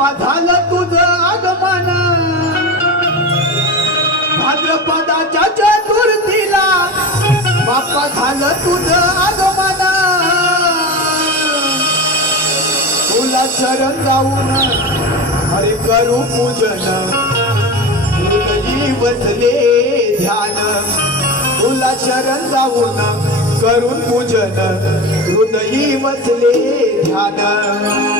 भाद्रपा झालं तुझं आगमन. भाद्रपदाच्या चतुर्थीला बाप्पा झालं तुझं आगमन. तुला शरण जाऊन हरे करू पूजन. बसले ध्यान. तुला शरण जाऊन करून पूजन. हृदयी बसले ध्यान.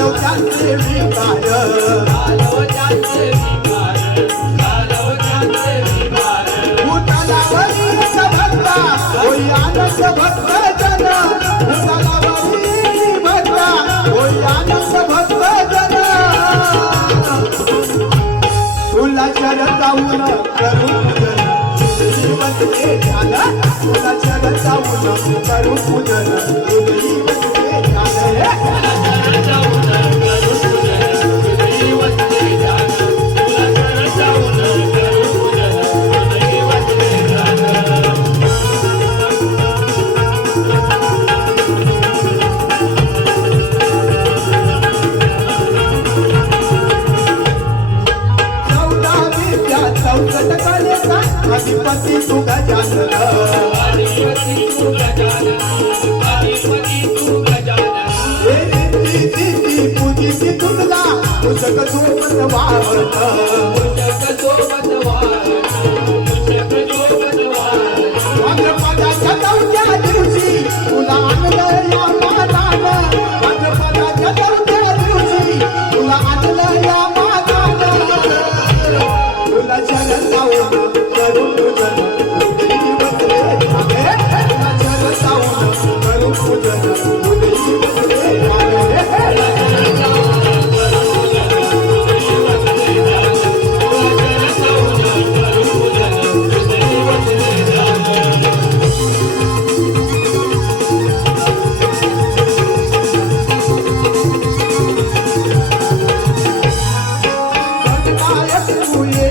आलो त्यांचे विकार भूतालावरी एक भक्ता होई आनंद भक्त जन भक्ता होई आनंद भक्त जन तुला करू पूजन तुला करू पूजन अधिपती तू गजानन हे रिद्धी सिद्धी पूजिती तुला. पुस्तक सोबत वावरत.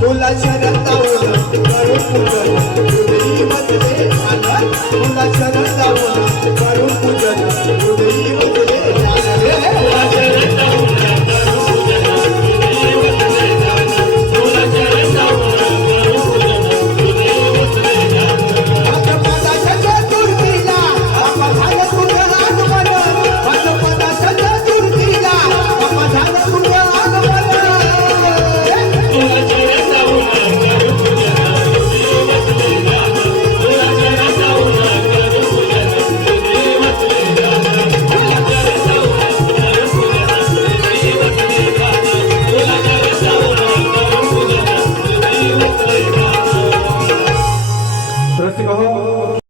तुला शरदावलं करून तुला शरदावलं